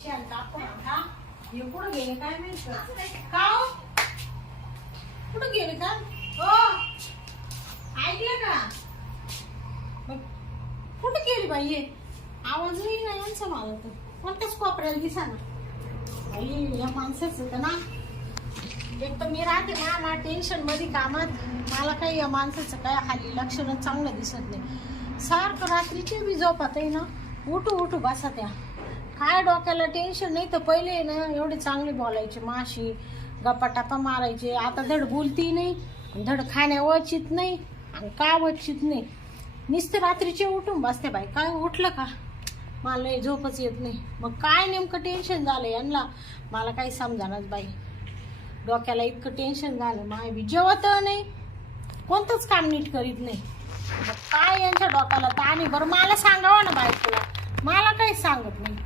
कुठं गेले काय माहिती का हो? कुठं गेले का हो ऐकलं का मग कुठं गेली बाई हे आवाज नाही ना यांचा मला तर कोणत्याच कोपऱ्याला दिसा ना बाई या माणसाच होतं ना एक तर मी राहते ना टेन्शन मध्ये कामात मला काही या माणसाचं काय हाली लक्षण चांगलं दिसत नाही सारखं रात्रीचे बी झोपात आहे ना उठू बसा त्या काय डोक्याला टेन्शन नाही तर पहिले ना एवढे चांगले बोलायचे माशी गप्पा मारायचे आता धड बोलती नाही धड खाण्या वचित नाही आणि का वचित नाही नुसतं रात्रीचे उठून बसते बाई काय उठलं का मला नाही झोपच येत नाही मग काय नेमकं टेन्शन झालं यांना मला काही समजानच बाई डोक्याला इतकं टेन्शन झालं माय बी जेवत नाही कोणतंच काम नीट करीत नाही मग काय यांच्या डोक्याला ताण आहे बरं मला सांगावं ना बायकोला मला काहीच सांगत नाही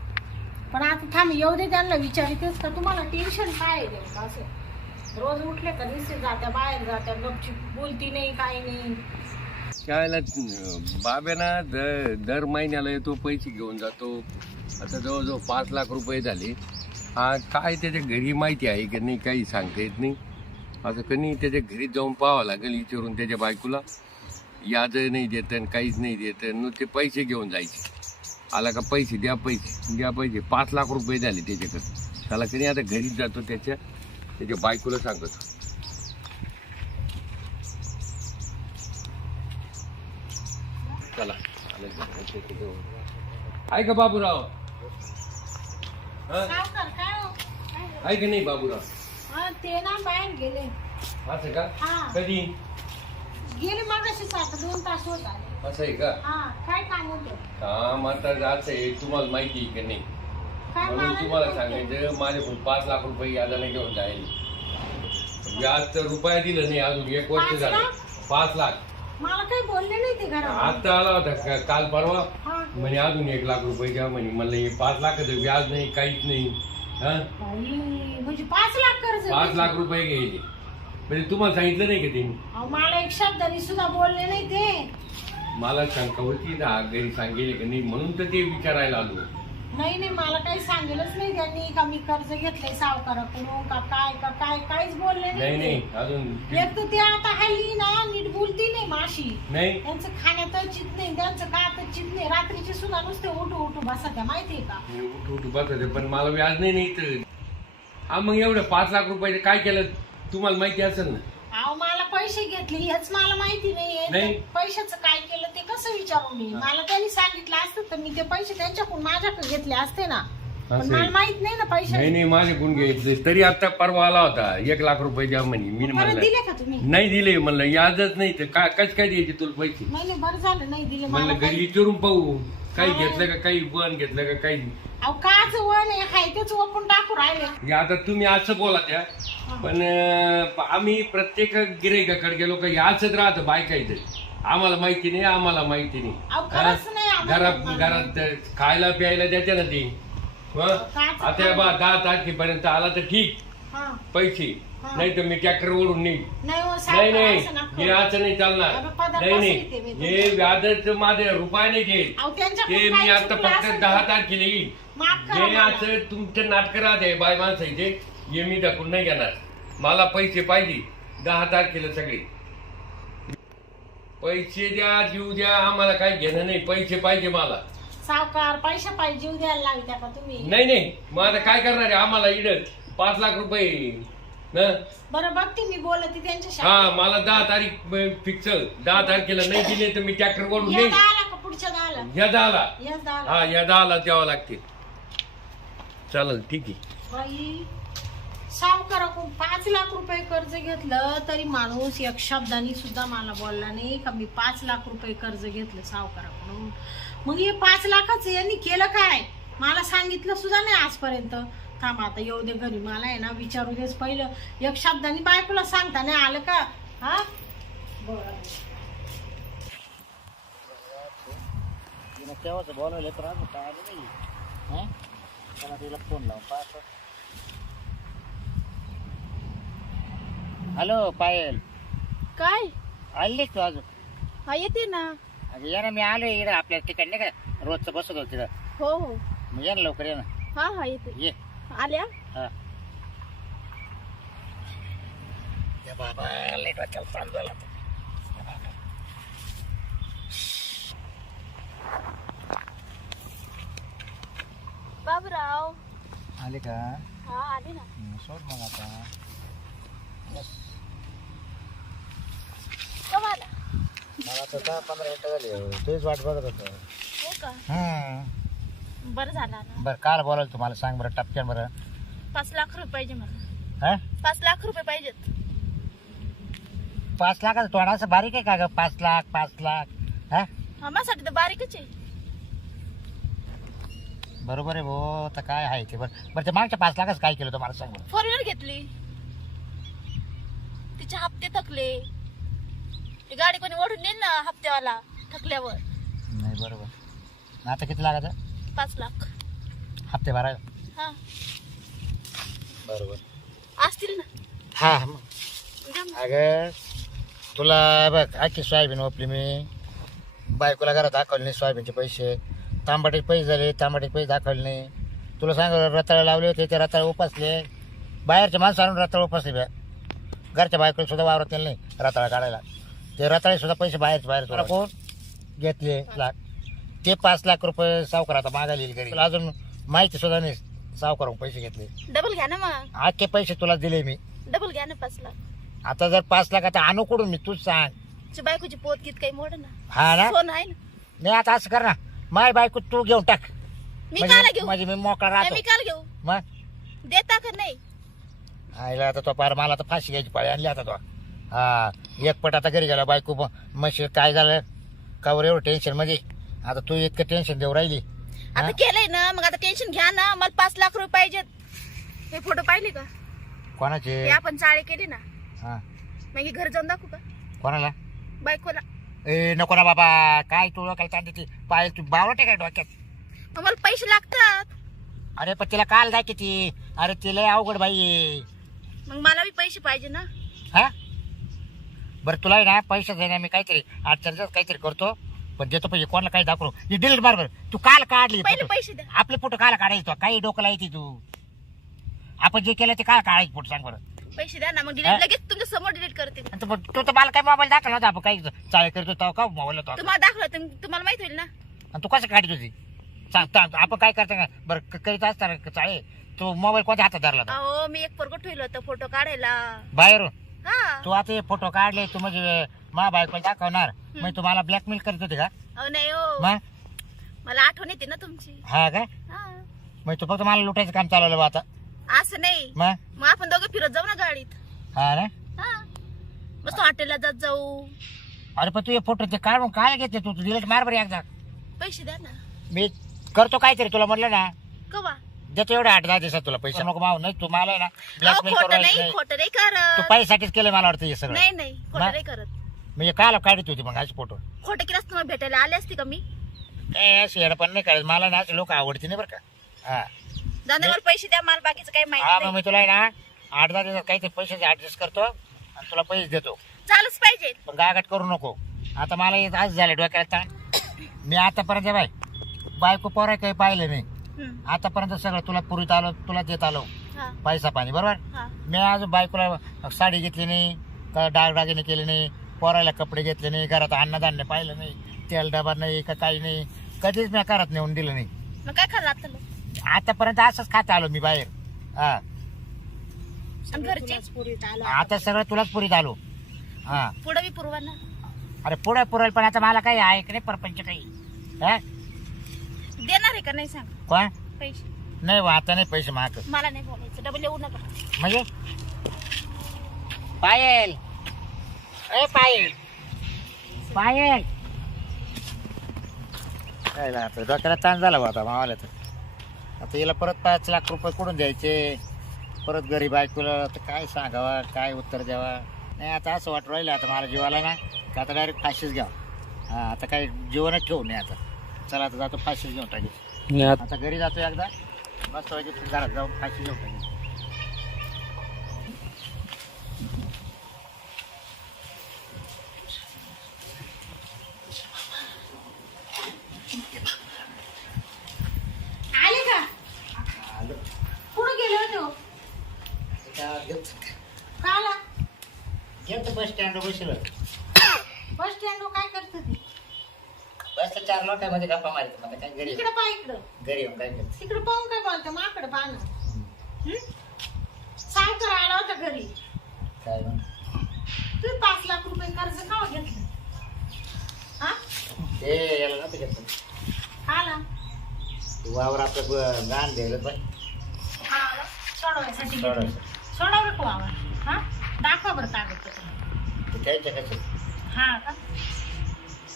पण आता थांब येऊ दे त्यांना विचारितेच का तुम्हाला टेन्शन काय आहे नेमकं असं रोज उठले का दिसते जात्या बाहेर जात्या गपची बोलती नाही काही नाही त्यावेळेला बाब्याना दर महिन्याला येतो पैसे घेऊन जातो आता जवळजवळ 5 लाख रुपये झाले हा काय त्याच्या घरी माहिती आहे की नाही काही सांगता येत नाही असं कधी त्याच्या घरी जाऊन पाहावं लागेल विचारून त्याच्या बायकोला याद नाही देत काहीच नाही देत नुसते पैसे घेऊन जायचे आला का पैसे द्या पैसे 5 लाख रुपये झाले त्याच्याकडे त्याला कधी आता घरीच जातो त्याच्या बायकोला सांगतो चला आहे का बाबूराव आहे का नाही बाबूराव ते ना बाहेर गेले असं का कधी गेले मगाशी 2 तास होत आले असं आहे का काय काम होतं काम आता असं आहे तुम्हाला माहिती आहे की नाही म्हणून तुम्हाला सांगायचं माझ्याकडून 5 लाख रुपये यादाने घेऊन जाईल व्याज तर रुपया दिलं नाही अजून 1 वर्ष झालं 5 लाख मला काही बोलले नाही ते घरात आता आला होता काल परवा म्हणे अजून 1 लाख रुपये द्या म्हणे म्हणलं हे 5 लाखाचं व्याज नाही काहीच नाही म्हणजे 5 लाख कर्ज 5 लाख रुपये घ्यायचे म्हणजे तुम्हाला सांगितलं नाही का त्यांनी मला एक शब्दाने सुद्धा बोलले नाही ते मला शंका होती ना घरी सांगेल का नाही म्हणून तर ते विचारायला आलो नाही मला काही सांगेलच नाही त्यांनी का मी कर्ज घेतलंय सावकाराकडून का काय काहीच बोलले नाही अजून एक तर ते आता हल्ली ना नीट बोलती नाही माशी नाही त्यांचं खाण्यात चित नाही त्यांचं काय चित नाही रात्रीचे सुद्धा नुसते उठू बसा त्या माहितीये का उठू बसते पण मला व्याज नाही तर हा मग एवढं 5 लाख रुपये काय केलं तुम्हाला माहिती असेल ना अहो मला पैसे घेतले हेच मला माहिती नाही पैशाचं काय केलं ते कसं विचारू मी मला त्यांनी सांगितलं असतं तर मी ते पैसे त्यांच्याकडून माझ्याकडे घेतले असते ना पण मला माहित नाही ना पैसे नाही माझ्याकडून घ्यायचे तरी आता परवा आला होता 1 लाख रुपये द्या म्हणे मी म्हणलं दिले का तुम्ही नाही दिले म्हणलं यादच नाही तर कसं काय द्यायचे तुला पैसे नाही बरं झालं नाही दिले म्हणलं घरी विचारून पाहू काही घेतलं का काही वन घेतलं का काही अहो काच वन आहे तेच ओपून टाकू राहिले आता तुम्ही असं बोला त्या पण आम्ही प्रत्येक गिऱ्हाईकाकडे गेलो का याचंच राहतं बायकायचं आम्हाला माहिती नाही घरात खायला प्यायला द्यायचे ना ती आता 10 तारखेपर्यंत आला तर ठीक पैसे नाही तर मी ट्रॅक्टर ओढून नाही हे असं नाही चालणार नाही हे व्याजच माझे रुपया नाही घेईल ते मी आता फक्त 10 तारखेला येईल हे असं तुमचं नाटक राहते बाय माणसाचे हे मी दाखवून नाही घेणार मला पैसे पाहिजे 10 तारखेला सगळे पैसे द्या जीव द्या आम्हाला काही घेणं नाही पैसे पाहिजे मला सावकार पैसे पाहिजे जीव द्यायला लागत्या का तुम्ही नाही मग आता काय करणार आहे आम्हाला इड 5 लाख रुपये बरं बघते मी बोलते त्यांच्याशी मला 10 तारीख फिक्स 10 तारखेला नाही दिले तर मी ट्रॅक्टर ओढून येईल पुढच्या 10ला या 10ला या 10ला द्यावं लागते चालेल ठीक आहे सावकाराकडून 5 लाख रुपये कर्ज घेतलं तरी माणूस एक शब्दानी सुद्धा मला बोलला नाही का मी 5 लाख रुपये कर्ज घेतलं सावकाराकडून मग हे 5 लाखाचं यांनी केलं काय मला सांगितलं सुद्धा नाही आजपर्यंत थांब आता येऊ दे घरी मला आहे ना विचारू देस पहिलं एक शब्दानी बायकोला सांगता नाही आलं का केव्हाच बोलावलं तर अजून काय आलं नाही तिला फोन लावून पाहतो हॅलो पायल काय आली तू अजून येते ना अगं ये ना मी आलो इकडं आपल्या ठिकाणी नाही का रोजचं बसत होतं तिथं हो मग ये ना लवकर ये ना हा हा येते ये आल्या. हा. या बाबा लेट वाचायला चालू झाला आता. बाबूराव. आले का? हा आले ना. सोड मग आता. बस. कवा आला? मला तर 10-15 मिनिटं झाली. तुझीच वाट बघत होतो. हो का? हम्म. बरं झालं ना. बरं काल बोलायला तुम्हाला सांग बरं टपक्यान बरं. 5 लाख रुपये पाहिजे मला. हा 5 लाख रुपये पाहिजेत. 5 लाखाचं तोंड असं बारीक आहे का ग? 5 लाख 5 लाख हा हा माझ्यासाठी तर बारीकच आहे. बरोबर आहे भाऊ. तर काय आहे ते बरं बरं ते मागच्या 5 लाखाचं काय केलं तुम्हाला सांग बरं. 4 व्हीलर घेतली. तिचे हप्ते थकले. ती गाडी कोणी ओढून नेईल ना हप्त्यावाला थकल्यावर. नाही बरोबर. आता किती लागायचं? 5 लाख. हप्ते भरायला? हा बरोबर असतील ना. हा द्या मग. अगं तुला बघ आखी सोयाबीन ओपली मी. बायकोला घरात दाखवले नाही सोयाबीनचे पैसे. तांबाटीचे पैसे झाले. तांबाटीचे पैसे दाखवले नाही. तुला सांग रताळे लावले होते ते रताळे उपासले. बाहेरचे माणसं आणून रताळे उपासले बॅ. घरच्या बायकोला सुद्धा वावरत नेलं नाही रताळा काढायला. ते रताळे सुद्धा पैसे बाहेर कोण घेतले लाख. ते 5 लाख रुपये सावकार आता मागायला येईल घरी. तुला अजून माहिती सुद्धा नाही सावकारून पैसे घेतले. डबल घ्या ना मग. आजचे पैसे तुला दिले मी. डबल घ्या ना 5 लाख. आता जर 5 लाख आता आणू कुठून मी तूच सांग. तुझ्या बायकोची पोत कित काही मोड ना. हा ना सोन आहे ना. नाही आता असं कर ना माय बायको तू घेऊन टाक. मी काला घेऊ? म्हणजे मी मोकळा नाही, राहतो मी काल घेऊ. मग देता का नाही? आईला आता तो पार मला आता फाशी घ्यायची पाळी आणली आता तो. हा एक पट आता घरी गेला बायको म्हशी काय झालं कावर एवढं टेन्शन मध्ये. आता तू इतकं टेन्शन देऊ राहिली. आता केलंय ना मग आता टेन्शन घ्या ना. मला 5 लाख रुपये पाहिजेत. हे फोटो पाहिले का? कोणाचे? हे आपण चाळे केले ना. हा मग हे घर जाऊन दाखवू का कोणाला? बायकोला? ए नको ना बाबा. काय तू काय चालते पाय तू बावटे काय डोक्यात? मग मला पैसे लागतात. अरे पण तिला काल जाय किती. अरे तिला अवघड बाई आहे. मग मला बी पैसे पाहिजे ना. हा बरं तुला आहे ना पैसे देण्या मी काहीतरी अडचणच काहीतरी करतो. पण देतो पैसे कोणाला काही दाखवू. हे डिलीट मार बरं. तू काल काढली पहिले photo. पैसे द्या. आपले फोटो काल काढायचो काही डोकं लायची तू. आपण जे केलं ते काल काढायचं फोटो सांग बरं. पैसे द्या ना. मग डिलीट लगेच तुमच्या समोर डिलीट करते. आणि तू तर मला काय मोबाईल दाखवला नव्हता. आपण काही चाळे करतो तेव्हा का मोबाईल होता. तुम्हाला दाखवलं तुम्हाला माहित होईल ना. आणि तू कसं काढत होती सांग. आपण काय करतो का बरं करीत असताना चाळे तू मोबाईल कोणत्या हातात धरला होता? अहो मी एक पोरगं ठेवलं होतं फोटो काढायला. बाहेरून हा. तू आता हे फोटो काढले तू म्हणजे मा बायकोला दाखवणार. मग तुम्हाला ब्लॅकमेल करत होते का? अहो नाही हो. मग मला आठवण येते ना तुमची. हा का हा. मग तू फक्त मला लुटायचं काम चालवलं बा आता. असं नाही. मग मग आपण दोघं फिरत जाऊ ना गाडीत. हा ना. हा मस्त हॉटेलला जात जाऊ. अरे पण तू हे फोटो ते काढून काय घेते तू डिलीट मार बरं एकदा. पैसे द्या ना. मी करतो काहीतरी तुला म्हटलं ना कवा? देतो एवढे 8-10 दिवसात तुला पैसे नको माव. नाही तू मला आहे ना अहो ब्लॅकमेल खोटं करू नाही. खोटं नाही तू करत. पैशासाठीच केलं मला वाटतं हे सगळं. नाही नाही खोटं मग? नाही करत. म्हणजे काल काढत होती मग असे फोटो. खोटं केलं तुम्हाला भेटायला आले असते का मी? काय शेड पण नाही काढत मला ना असे लोक आवडते नाही बरं का. हा दादावर पैसे द्या. मला बाकीचं काही हा माहिती मग नाही. मी तुला आहे ना 8-10 दिवसात काहीतरी पैशाचे ऍडजस्ट करतो आणि तुला पैसे देतो. चालूच पाहिजे. पण गागाट करू नको. आता मला हे आज झालं डोक्याला ताण. मी आतापर्यंत बाय बायको पोरा काही पाहिलं नाही. हम्म. आतापर्यंत सगळं तुला पुरीत आलो तुला देत आलो हा पैसा पाणी बरोबर. हा. मी आज बायकोला साडी घेतली नाही का डागडागिने केले नाही. पोराला कपडे घेतले नाही. घरात अन्नधान्य पाहिलं नाही. तेल डबा नाही का काही नाही. कधीच मी घरात नेऊन दिलं नाही. मग काय खाल्लं आता? आतापर्यंत असंच खात आलो मी बाहेर. हा आणि घरचे पुरीत आलं. आता सगळं तुलाच पुरीत आलो. हा पुढे बी पुरवा ना. अरे पुढे पुरेल पण आता मला काही आहे की नाही परपंच काही. हा देणार आहे का नाही सांग कोण पैसे? नाही बा, आता नाही पैसे माग. मला नाही बोलायचं. डबल येऊ नका. म्हणजे पायल ए पायल पायल काय ना आता डोक्याला ताण झाला बा आता मावाला. तर आता हिला परत 5 लाख रुपये कुठून द्यायचे. परत गरीब बायकोला आता काय सांगावा काय उत्तर द्यावा. नाही आता असं वाटू राहिलं आता मला जीवाला ना का आता डायरेक्ट फाशीच घ्यावं. हा आता काही जीवनच ठेवू नये आता. चला आता जातो फाशीच घेऊन टाकेल. आता घरी जातो एकदा मस्त वाटत घरात जाऊन फाशी घेऊन टाकेल. आले का? असं बस स्टँड बसलं बस स्टँड काय करत ती बस 4 लोटांमध्ये गप्पा मारत मला काय घरी इकडे पाय इकडं घरी येऊन काय करत तिकडे पाहून काय बोलतं माकडं पाहणं सावकार आला होता घरी काय मग तुम्ही 5 लाख रुपये कर्ज का घेतलं हा ते याला नव्हतं घेतलं आला वावर आपलं गाण द्यायला पण सोडवायसाठी सोडवायचं. घेतलं सोडवलं का वावर हा दाखवा बरं कागदपत्र ते त्याच्या कसं हा का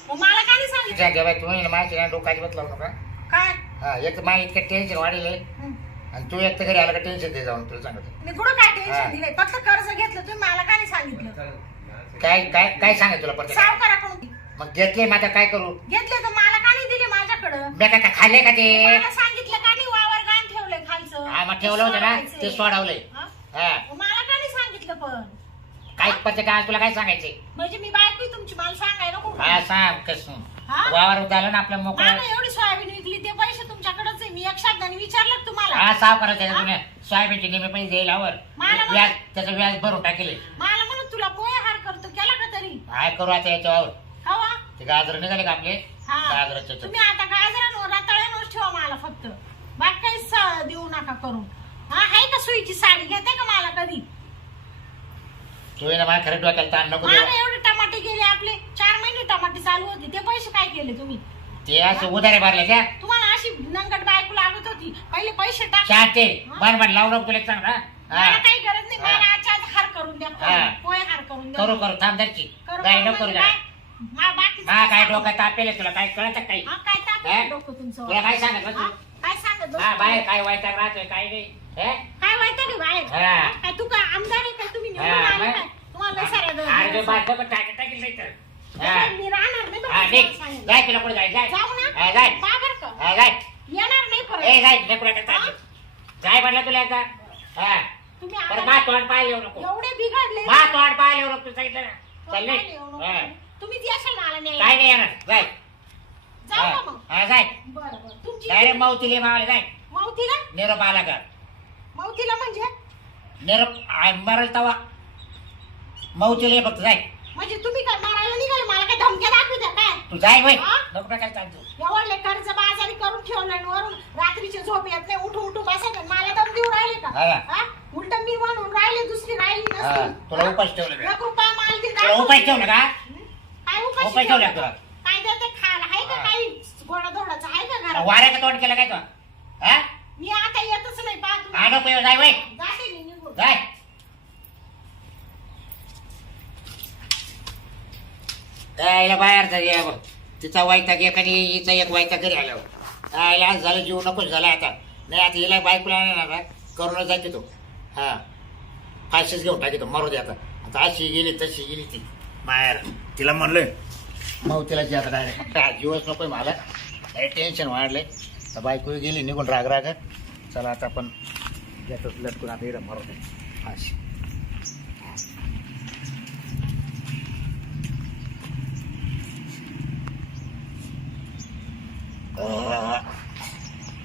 मग मला काय नाही सांगितलं त्या बाई तुम्ही ना माझ्या ना डोकाची बसला नका काय हा एक तर माझ्या इतकं टेन्शन वाढले हं. आणि तू एक तर घरी आला का टेन्शन दे जाऊन तुला सांगतो मी कुठं काय हा. टेन्शन दिलंय फक्त कर्ज घेतलं तुम्ही मला काय नाही सांगितलं काय काय काय सांगाय तुला पडतं सावकाराकडून मग घेतले मग आता काय करू घेतले तर मला का नाही दिले माझ्याकडं मी काय खाल्ले का ते मला सांगितलं का नाही वावर गाण ठेवलंय खालचं हा मग ठेवलं होतं ना सोडवायचंय. ते सोडवलंय हा? हा मग मला का नाही सांगितलं पण काय पडते काय तुला काय सांगायचे म्हणजे मी बायको आहे तुमची मला सांगायला नको हा सांग कस हा? वावर झालं ना आपलं मोकळं नाही एवढी सोयाबीन विकली ते पैसे तुमच्याकडेच आहे मी एक शब्दाने विचारलं का तुम्हाला हा साफ करायचं तुम्ही सोयाबीनचे नेहमी पैसे द्यायला वर मला व्याज त्याचं व्याज भरून टाकेले मला म्हणून तुला पोहे हार करतो केला का तरी काय करू आता याच्यावर हवा ते गाजर निघाले का आपले हा गाजराचे तुम्ही आता गाजरांवर रताळ्यांवर ठेवा मला फक्त बाकी काहीच देऊ नका करून हा आहे का सुईची साडी घेते का मला कधी तू ना मला खरं डोक्याला ताण नको मला देऊ. एवढे टमाटे गेले आपले 4 महिने टमाटे चालू होते ते पैसे काय केले तुम्ही ते असं उधारे भरले त्या तुम्हाला अशी नंगट बायको लागत होती पहिले पैसे टाक चाहते बन बन लावू नको तुला एक सांग ना मला हा काही गरज नाही हा. मला आजच्या आज हार करून द्या हा. पोहे हार करून द्या करू करू थांब धरची करू काय करू नको करू म्हणजे जरा. काय? हा, बाकीचं हा काय सांगू? डोकं तापेल तुला काय कळत काही हा, काय ताप हा? आहे डोकं तुमचं तुला काय सांगत हा? बस काय सांगत हा बसतो? बाहेर काय व्हायचं राहतोय काय नाही हे? काय व्हायचं रे बाहेर हा. काय तू काय आमदार आहे काय तुम्ही निवडून हा, आले मग? काय तुम्हाला लय साऱ्या अरे गरजा बायको असतात. पण टाकेल नाही तर हा मी राहणार नाही बरं हा का निघ तुम्हाला सांगितलं. जाय तुला कुठे जाय जाय जाऊ हा, ना जाय बाबर का हा जाय येणार नाही ए परत जाय लेकरं हा? जाय म्हटलं तुला एकदा हा तुम्ही पर आता मा तोंड पाय येऊ नको एवढे बिघडले मा तोंड पाय येऊ नको तू सांगितलं ना चल काय नाही नाही एवढं. हा. तुम्ही येशाल मला न्यायला. काय नाही येणार जाय जाऊ का मग हा जाय बरं बरं तुमची डायरेक्ट मावतीले मावले जाय मावतीला निरोप आला का मावतीला म्हणजे निरोप मरल तवा मावतीले फक्त जाय म्हणजे तुम्ही काय मारायला निघाले मला काय धमक्या दाखवत्या काय तू जाय वय हा? नको काय चालतो एवढले कर्ज बाजारी करून ठेवलं आणि वरून रात्रीची झोप येत नाही उठू उठू बसायचं मला दम देऊ राहिले का हा. हा? उलट मी म्हणून राहिले दुसरी राहिली हा नसती तुला उपास ठेवलं मी. 1 रुपया माल दिला तुला उपास ठेवलं का काय उपाशी उपास ठेवला तुला काय देते खायला आहे का हा. काही गोडाधोडाचं आहे का घरात वाऱ्याचं तोंड केलं काय तू हा मी आता येतच नाही पाहत हा नको येऊ, जाय वय जाते मी निघून जाय यायला बाहेर तर या बघ तिचा वायताक एक आणि हिचा एक वायता घरी आल्यावर यायला आज झालं जीव नकोच झाला आता नाही आता हिला बायकोला आणणार ना करूनच जाते तो हा फाशीच घेऊन टाकी तो मरू दे आता आता अशी गेली तशी गेली ती मायार तिला म्हणलं मग तिला जे आता डायरेक्ट जीवच नकोय मला काही टेन्शन वाढलंय तर बायको गेली निघून राग राग चला आता आपण येतो लटकून आता इकडं मरू दे फाशी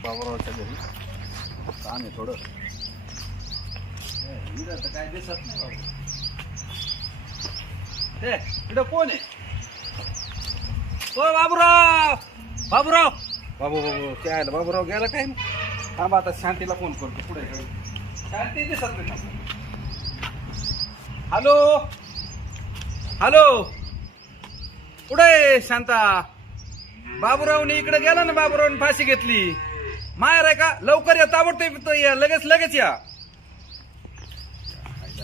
बाबरावच्या घरी काम आहे थोडं इथं तर काय दिसत नाही बाबा हे इथं कोण आहे ओ बाबूराव बाबूराव बाबू बाबू काय आलं बाबूराव गेला काय थांबा आता शांतीला फोन करतो पुढे शांती दिसत नाही हॅलो हॅलो कुठे शांता बाबूरावने इकडे गेला ना बाबूरावने फाशी घेतली माहेर आहे का लवकर या ताबडतोब या लगेच या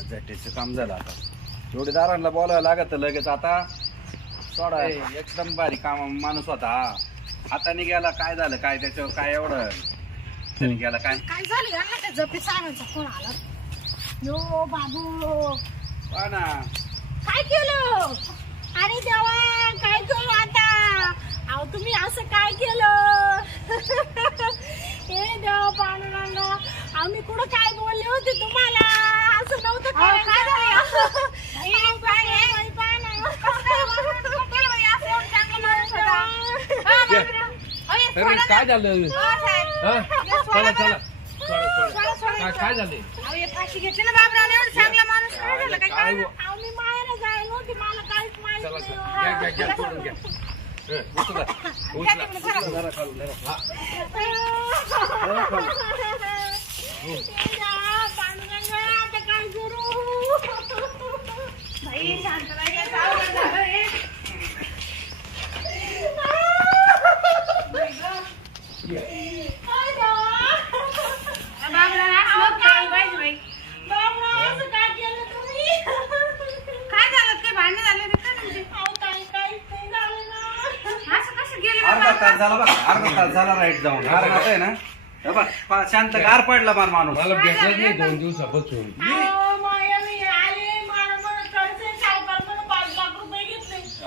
जटेचं काम झालं आता जोडीदारांना बोलायला लागत लगेच आता सोडा एकदम भारी काम माणूस होता हाताने गेला काय झालं काय त्याच्यावर काय एवढं त्याने गेला काय काय झालं यांना त्या जपी साहेबांचा फोन आला यो बाबू हा ना काय केलं अरे देवा काय केलं आता अहो तुम्ही असं काय केलं हे देवा पांडुरंगा आम्ही कुठं काय बोलले होते तुम्हाला असं नव्हतं काय झालं चला चला काय झाले फाशी घेतली ना बाबरावने एवढं चांगला माणूस काय झालं काय काय आम्ही माहेर जायला चला घ्या सोडून घ्या. उचला जरा खालून जरा. बाई शांत राहा, सावध झालं हे. बाबराव, असं नको करायला पाहिजे बाई. काय झालं? काय भांडण झाले रे का तुमचे? असं कसं गेलं अर्धा बाबा? तास झाला बघ, अर्धा तास झाला राईट जाऊन गार खात आहे ना. हे बघ, शांत गार पडला मार माणूस. मला भेटत नाही 2 दिवसापासून.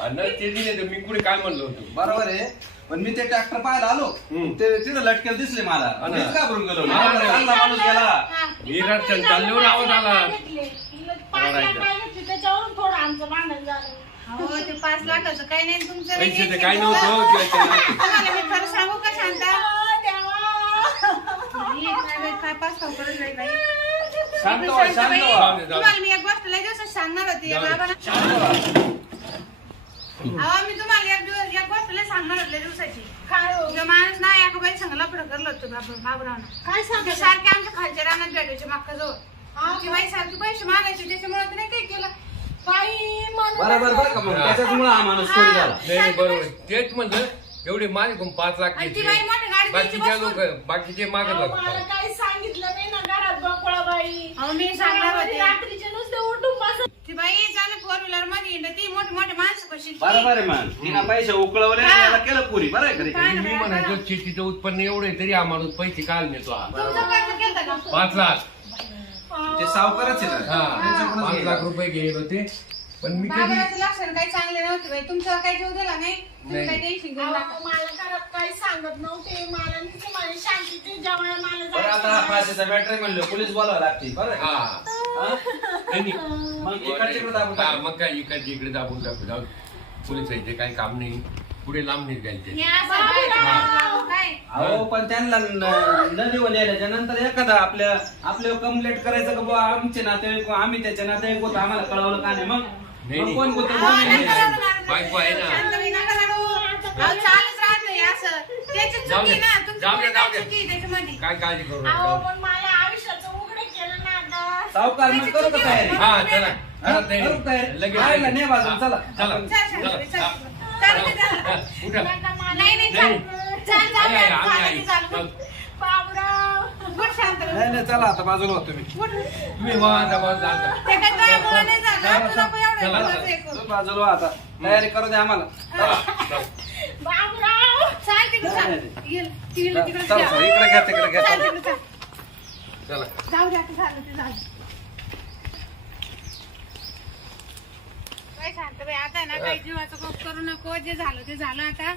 आणि ते दिले तर मी कुठे काय म्हणलो होतो. बरोबर आहे, पण मी ते ट्रॅक्टर पाहायला आलो, ते तिथं लटकेल दिसले मला. मीच घाबरून गेलो. चांगला माणूस गेला. विराट चालल्यावर आवाज आला. त्याच्यावरून थोडं आमचं भांडण झालं. हो, ते 5 लाखाचं काही नाही तुमचं. पैसे तर काय नव्हतं तुम्हाला मी खरं सांगू का शांता? काय पास करत नाही बाई. शांत व्हा, शांत व्हा. तुम्हाला मी एक गोष्ट लय दिवसात सांगणार होती बाबाला. अहो, मी तुम्हाला एक गोष्ट लय सांगणार होते लय दिवसाची. काय हो? जो माणूस ना एका बाई संग लफडं करलं होतं बाबरावनं. काय ते सांगते सारखे आमच्या खालच्या रानात भेटायचे मागजवळ. आमची बाई सारखी पैसे मागायचे, त्याच्यामुळे तर नाही काही केलं. बाई म्हणून बरोबर बरं का, मग त्याच्यामुळे हा माणूस चोरी झाला. नाही बरोबर तेच म्हणलं एवढे माझे 5 लाख आणि ती घेतले. बाई मोठी गाडी द्यायची बाकीच्या बसून. लोक बाकीचे मागत अहो, मला होते. काही सांगितलं नाही ना घरात बकोळा बाई. अहो, मी सांगणार होते. रात्रीचे नुसते उठून बसत. ती बाई चालू 4 व्हीलर मध्ये हिंडत, ती मोठी मोठी माणसं कशी. बरोबर आहे मग, तिनं पैसे उकळवले हा. त्याला केलं पुरी. बरं आहे खरी. काय मी म्हणायचो शेतीचं उत्पन्न एवढं आहे तरी आम्हाला पैसे काल नेतो हा. तुमचं कर्ज केलं का? 5 लाख ते सावकारच आहे ना. हा 5 लाख रुपये गेले होते. पण मी कधी बाबराचं लक्षण काही चांगले नव्हते बाई. तुमचं काही जीव दिला नाही, तुम्ही काही टेन्शन घेऊ नका. अहो, मला घरात काही सांगत नव्हते. मला नुसते माझी शांतीचे जेवढ्या मला बरं, आता हा फाशीचा बॅटरी म्हणलं पोलीस बोलावं लागते. बरं आहे. हा हा? नाही, मग इकडचे इकडे दाबून हा, टाक. मग काय इकडचे इकडे दाबून टाकू जाऊ. पोलीस यायचे काही काम नाही. पुढे लांब नाही जायचे. हे असं बाहेरचं लागलं काय? अहो, पण त्यांना न देऊन यायच्या नंतर एखादा आपल्या कंप्लेंट करायचं का बुवा आमचे नातेवाईक, आम्ही त्याच्या नातेवाईक होतो, आम्हाला कळवलं का नाही. मग नाही. कोण होतं? अहो, नका रडू, बायको आहे ना. शांतबाई, नका रडू. अहो, चालूच राहतंय असं. त्याची जाऊ चुकी दे. ना, तुमची जाऊ दे, कुठे जाऊ काय दे. चुकी आहे त्याच्यामध्ये? काय काळजी करू अहो, नका. पण मला आयुष्याचं उघडे केलं ना आता. सावकार मग करू का तयारी? हा चला हा, करा तयारी. करू तयारी. लगेच आहे ना, नाही बाजूला, हा, चला. चला चल, शांतबाई, चल. हा. चालते त्याला. हा, उठा. नाही, नाही, चाल. चाल, चाल, नाही, चाल, आम्ही चाल, आहे. चाल. चल. बाबराव. उठ, शांतबाई. नाही नाही, चला आता बाजूला होतो मी. तुम्ही वाजा वाजा जा. ते काय तुझ्यामुळं नाही झालं, तू नको एवढं चला, बोलायचं हे तू करू. बाजूला हो आता. तयारी करू दे आम्हाला. चला, चला. बाबराव. चाल तिकडे, चाल. नाही, ये, तिकडे, तिकडे चला, जा. चला, इकडे घ्या तिकडे घ्या. चाल, तिकडे, चाल. चला जाऊ दे, आता झालं ते झालं. काय शांतबाई, आता आहे ना काही जीवाचं कोप करू नको. जे झालं ते झालं. आता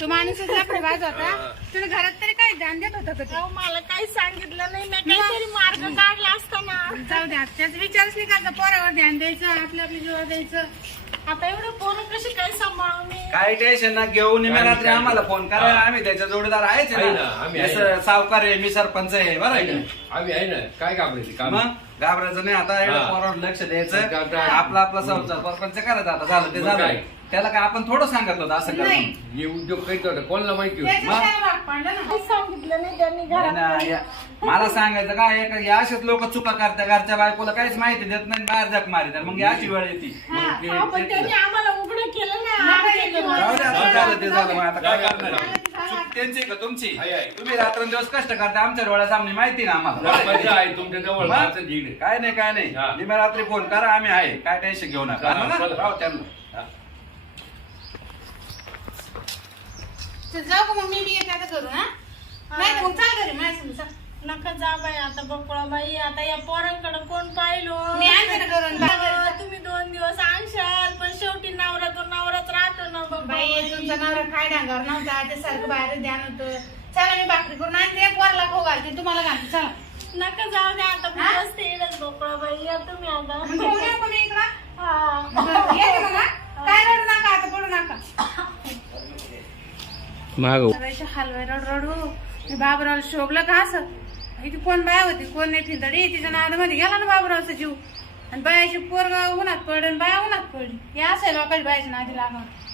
तो माणूसच लफडेबाज होता. तुम्ही घरात तरी काय ध्यान देत होता का ते? अहो, मला काही सांगितलं नाही. मी काहीतरी मार्ग काढला असता ना. जाऊ द्या, त्याचा विचारच नाही करता. पोरावर ध्यान द्यायचं, आपल्या जीवावर द्यायचं. आता एवढं पोरं कशी काय सांभाळू मी? काही टेन्शन ना घेऊ. निम्या रात्री आम्हाला फोन करायला आम्ही त्याच्या जोडीदार आहेच आहे ना. ना, आम्ही आहे जसं सावकार आहे, मी सरपंच आहे. बरं आहे का? आम्ही आहे ना काय घाबरायची काम मग घाबरायचं नाही. आता एवढं हा. पोरावर लक्ष द्यायचं. काय? आपला आपला संसार सरपंच करायचा. आता झालं ते मग झालं. काय? त्याला काय आपण थोडं सांगितलं होतं असं करा नाही. म्हणून. हे उद्योग काही होता कोणाला माहिती होती त्याचं काय भाग पडलं ना. काही सांगितलं नाही त्यांनी नाही ना, घरात. मला सांगायचं काय आहे का, या असेच लोक चुका करतात. घरच्या बायकोला काहीच माहिती देत नाही, बाहेर जग मारितात. मग ही अशी वेळ येते. हा, पण त्यांनी आम्हाला उघडं केलं ना. नका आमच्या येऊ. जीवावर. जाऊ दे, आता झालं ते झालं. मग आता काय काय करणार? करणार? चूक त्यांची का तुमची? आहे, आहे. तुम्ही रात्रंदिवस कष्ट करता, आमच्या डोळ्यासामने माहिती ना आम्हाला. मजा आहे तुमच्या जवळ मग? माझं जीड आहे. काय नाही काय नाही. हा. निम्या रात्री फोन करा, आम्ही आहे. काय टेन्शन घेऊ नका. चला, हा ना? चला. राहू त्यांना. हा. तर जाऊ का मग मी येते आता करू. हा नाही तर मग चाल घरी माझ्या संग, चाल. नका जा बाई आता बकुळा बाई. आता या पोरांकडे कोण पाहिलो? मी आणते ना करून. चाल घरी, चाल. तुम्ही 2 दिवस आणशाल, पण शेवटी नवरा तो नवराच राहतो ना बाई तुमचा नवरा काय डांगावर नव्हता. ते सारखं बाहेर ध्यान होतं. चला मी भाकरी करून आणते. पोराला खाऊ घालते, तुम्हाला घालते. चला नका जाऊ द्या आता. हा? बसते येडच बकुळा बाई. या तुम्ही आता. मग घेऊन येऊ का मी इकडं? हा. बरं, येते मग, हा? काय रडू नका आता, पडू नका. सगळ्याच्या हलवाय रडू. मी बाबराव शोभलं का असं? इथे कोण बाया होती, कोण नाही फिंदडी. तिच्या नादामध्ये गेला ना बाबरावचा जीव. आणि बायाची पोरग उन्हात पडन बाया उन्हात पडली हे असं लोकांची बायाची नादी लागणार